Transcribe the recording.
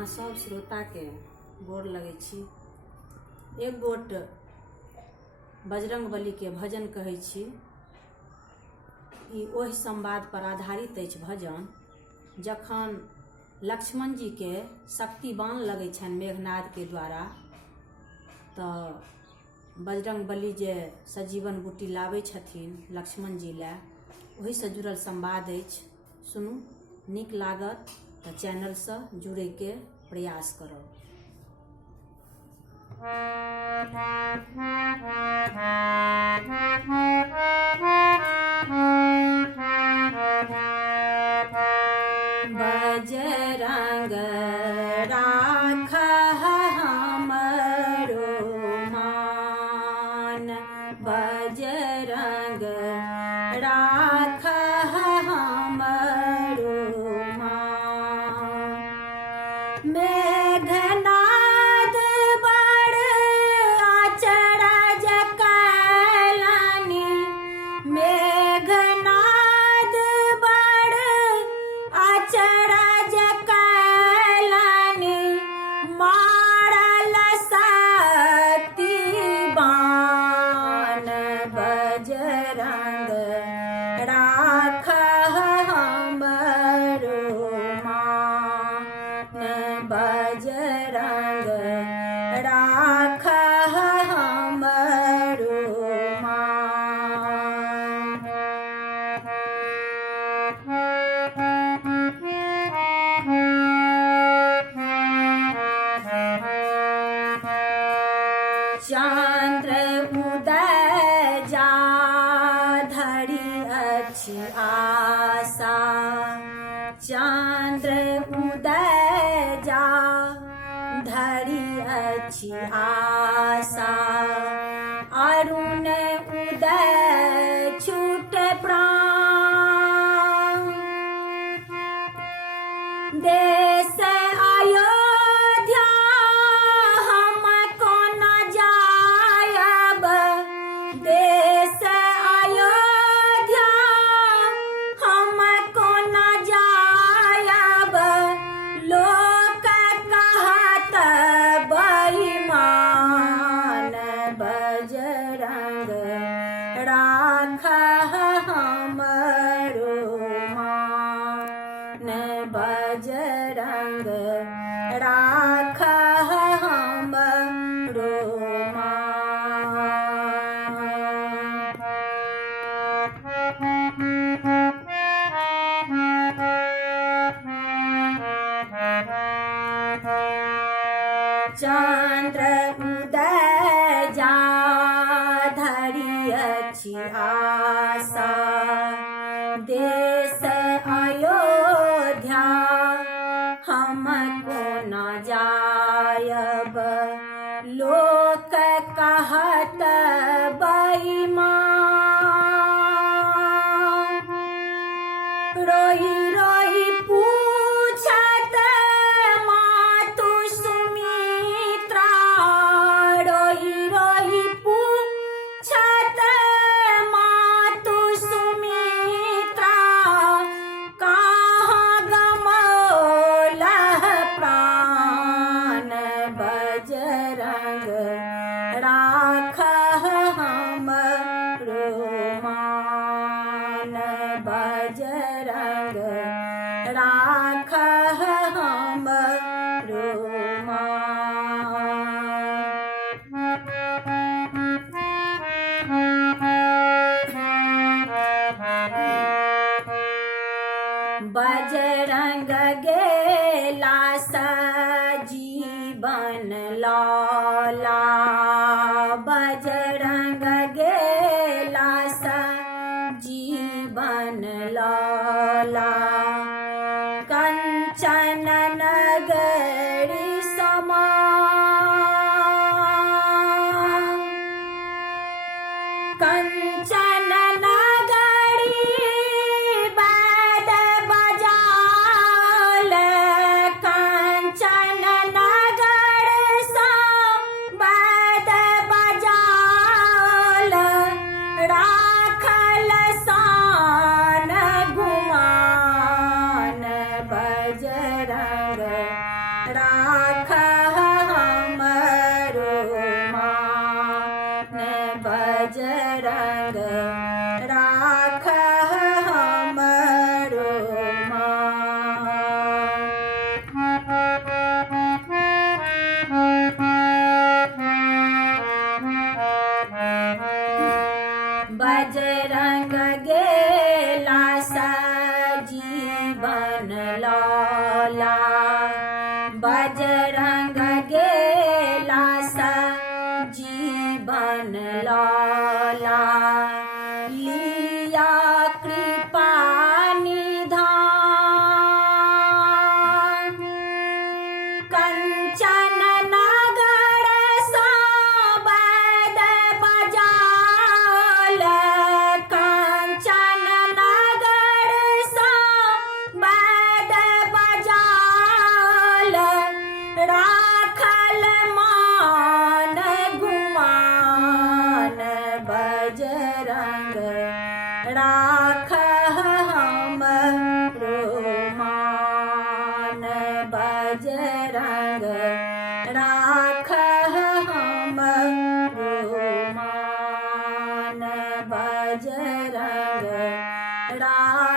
अहाँ सब श्रोता के गोर लगै छी। एक गोट बजरंग बली के भजन कहै छी। ई ओहि संवाद पर आधारित अछि भजन जखन लक्ष्मण जी के शक्ति बाण लगै छनि मेघनाद के द्वारा, तऽ बजरंग बली जे सजीवन बूटी लाबै छथिन लक्ष्मण जी लए, ओहि से जुड़ल संवाद अछि। सुनू, नीक लागत तऽ चैनल से जुड़े के प्रयास करब। बजरंग राख हमरो मान, बजरंग राख हमरो मान। मेघनाद बड़ अचरज कयलनि, मेघनाद बड़ अचरज कयलनि, मारल शक्ति बाण। बजरंग राख हमरो मान, बजरंग राख हमरो मान। चंद्र उदय जा धरि अछि आशा, चंद्र उदय जा धरि अछि आशा। अरुण उदय छूट प्राण, देश अयोध्या हम कोन जायब, देश अयोध्या हम कोन जायब। लोक कहत बेईमान, बजरंग राख हमरो मान, बजरंग राख हमरो चंद्र उदय जा धरि अछि आशा, देश अयोध्या हम कोन जायब। लोक कहत बेईमान, रोहि रोहि पूछत मातु सुमित्रा, रोहि रोहि पूछत मातु सुमित्रा। कहाँ गमौलह प्राण, बजरंग राख हमरो मान, बजरंग राख हमरो बजरंग गेला सजीवन लौला, बजरंग गेला सजीवन लौला। कंचन नगरी समा, कंचन नगरी बैद बजाल, कंचन नगर सा बैद बजाल। राखल सान गुमान, बजरंग राख हमरो मान बजरंग राख हमरो बजरंग गेला सजीवन लौला बजरंग गेला सजीवन लौला लिया कृपा निधान कंचन नगर साबद बजाल कंचन नगर साबद बजाल राखल मान गुमान बजरंग राख हमरो मान बजरंग राख हमरो मान बजरंग राख